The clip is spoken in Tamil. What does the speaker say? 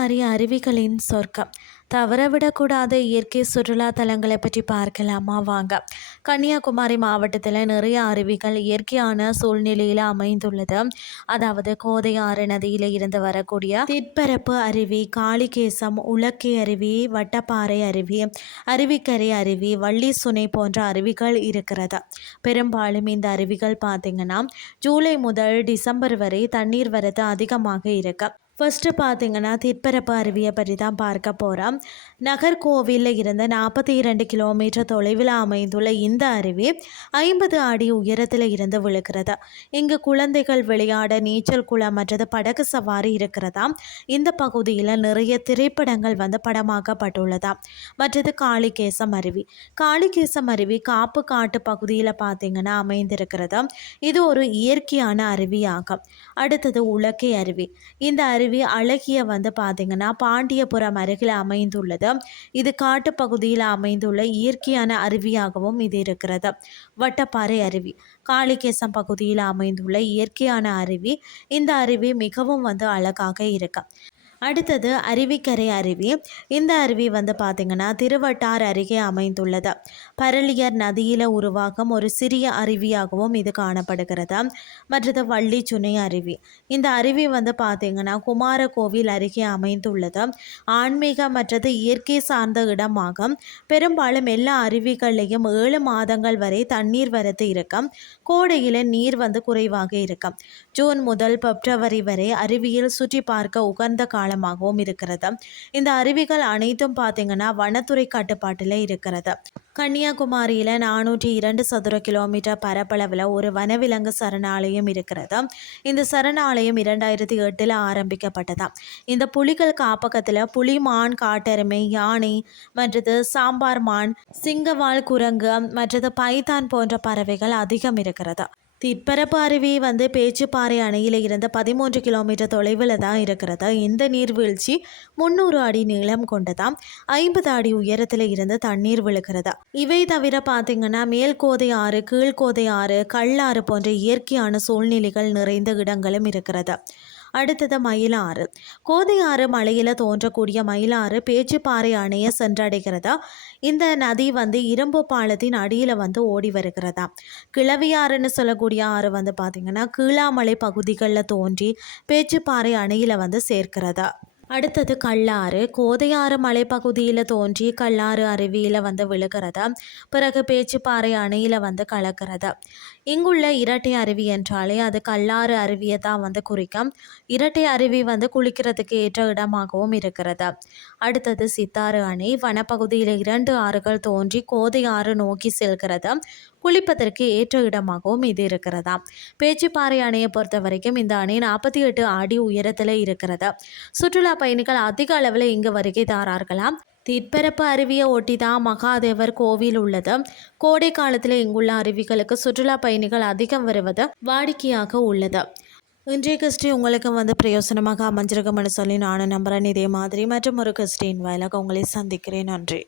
கன்னியாகுமரி அருவிகளின் சொர்க்கம். தவறவிடக்கூடாத இயற்கை சுற்றுலா தலங்களை பற்றி பார்க்கலாமா வாங்க. கன்னியாகுமரி மாவட்டத்தில் நிறைய அருவிகள் இயற்கையான சூழ்நிலையில் அமைந்துள்ளது. அதாவது கோதையாறு நதியில் இருந்து வரக்கூடிய திற்பரப்பு அருவி, காளிகேசம், உலக்கை அருவி, வட்டப்பாறை அருவி, அருவிக்கரை அருவி, வள்ளி சுனை போன்ற அருவிகள் இருக்கிறது. பெரும்பாலும் இந்த அருவிகள் பார்த்திங்கன்னா ஜூலை முதல் டிசம்பர் வரை தண்ணீர் வரத்து அதிகமாக இருக்கு. ஃபஸ்ட்டு பார்த்தீங்கன்னா திற்பரப்பு அருவியை பற்றி தான் பார்க்க போகிறோம். நகர்கோவிலில் இருந்து 42 கிலோமீட்டர் தொலைவில் அமைந்துள்ள இந்த அருவி 50 அடி உயரத்தில் இருந்து விழுகிறது. இங்கு குழந்தைகள் விளையாட நீச்சல் குளம் மற்றது படகு சவாரி இருக்கிறதா. இந்த பகுதியில் நிறைய திரைப்படங்கள் படமாக்கப்பட்டுள்ளதா. மற்றது காளிகேசம் அருவி. காளிகேசம் அருவி காப்பு காட்டு பகுதியில் பார்த்தீங்கன்னா அமைந்திருக்கிறது. இது ஒரு இயற்கையான அருவியாகும். அடுத்தது உலக்கை அருவி. இந்த அருவி அழகிய பார்த்தீங்கன்னா பாண்டியபுரம் அருகில் அமைந்துள்ளது. இது காட்டு பகுதியில் அமைந்துள்ள இயற்கையான அருவியாகவும் இது இருக்கிறது. வட்டப்பாறை அருவி காளிகேசம் பகுதியில் அமைந்துள்ள இயற்கையான அருவி. இந்த அருவி மிகவும் அழகாக இருக்கு. அடுத்தது அருவிக்கரை அருவி. இந்த அருவி பார்த்திங்கன்னா திருவட்டார் அருகே அமைந்துள்ளது. பரளியர் நதியில் உருவாகும் ஒரு சிறிய அருவியாகவும் இது காணப்படுகிறது. மற்றது வள்ளி சுனை அருவி. இந்த அருவி பார்த்திங்கன்னா குமாரகோவில் அருகே அமைந்துள்ளது. ஆன்மீக மற்றது இயற்கை சார்ந்த இடமாகும். பெரும்பாலும் எல்லா அருவிகளையும் 7 மாதங்கள் வரை தண்ணீர் வரத்து இருக்கும். கோடையில் நீர் குறைவாக இருக்கும். ஜூன் முதல் பிப்ரவரி வரை அருவியில் சுற்றி பார்க்க உகந்த காலமாகவும் இருக்கிறது. இந்த அருவிகள் அனைத்தும் பார்த்தீங்கன்னா வனத்துறை கட்டுப்பாட்டில் இருக்கிறது. கன்னியாகுமரியில் 402 சதுர கிலோமீட்டர் பரப்பளவில் ஒரு வனவிலங்கு சரணாலயம் இருக்கிறது. இந்த சரணாலயம் 2008 ஆரம்பிக்கப்பட்டதாம். இந்த புலிகள் காப்பகத்தில் புலி, மான், காட்டெருமை, யானை மற்றது சாம்பார் மான், சிங்கவால் குரங்கு மற்றது பைத்தான் போன்ற பறவைகள் அதிகம் இருக்கிறது. திற்பரப்பு அருவி பேச்சுப்பாறை அணையில் இருந்து 13 கிலோமீட்டர் தொலைவில் தான் இருக்கிறது. இந்த நீர்வீழ்ச்சி 300 அடி நீளம் கொண்டதாம். 50 அடி உயரத்தில் இருந்து தண்ணீர் விழுகிறது. இவை தவிர பார்த்தீங்கன்னா மேல்கோதை ஆறு, கீழ்கோதை ஆறு, கல்லாறு போன்ற இயற்கையான சூழ்நிலைகள் நிறைந்த இடங்களும் இருக்கிறது. அடுத்தது மயிலாறு. கோதையாறு மலையில் தோன்றக்கூடிய மயிலாறு பேச்சுப்பாறை அணையை சென்றடைகிறதா. இந்த நதி இரும்பு பாலத்தின் அடியில் ஓடி வருகிறதா. கிளவியாறுன்னு சொல்லக்கூடிய ஆறு பார்த்திங்கன்னா கீழாமலை பகுதிகளில் தோன்றி பேச்சுப்பாறை அணையில் சேர்க்கிறதா. அடுத்தது கல்லாறு. கோதையாறு மலைப்பகுதியில் தோன்றி கல்லாறு அருவியில் விழுகிறதா. பிறகு பேச்சுப்பாறை அணையில் கலக்கிறதா. இங்குள்ள இரட்டை அருவி என்றாலே அது கல்லாறு அருவியை தான் குறிக்கும். இரட்டை அருவி குளிக்கிறதுக்கு ஏற்ற இடமாகவும் இருக்கிறது. அடுத்தது சித்தாறு அணை. வனப்பகுதியில் 2 ஆறுகள் தோன்றி கோதையாறு நோக்கி செல்கிறது. குளிப்பதற்கு ஏற்ற இடமாகவும் இது இருக்கிறதா. பேச்சுப்பாறை அணையை பொறுத்த வரைக்கும் இந்த அணை 48 அடி உயரத்தில் இருக்கிறது. சுற்றுலா பயணிகள் அதிக அளவில் இங்கு வருகை தாரார்களாம். திற்பரப்பு அருவியை ஒட்டி தான் மகாதேவர் கோவில் உள்ளது. கோடை காலத்தில் இங்குள்ள அருவிகளுக்கு சுற்றுலா பயணிகள் அதிகம் வருவது வாடிக்கையாக உள்ளது. இன்றைய கிறிஸ்டி உங்களுக்கு பிரயோசனமாக அமைஞ்சிருக்கும்னு சொல்லி நானும் நம்புகிறேன். இதே மாதிரி மற்றும் ஒரு கிறிஸ்டின் வாயிலாக உங்களை சந்திக்கிறேன். நன்றி.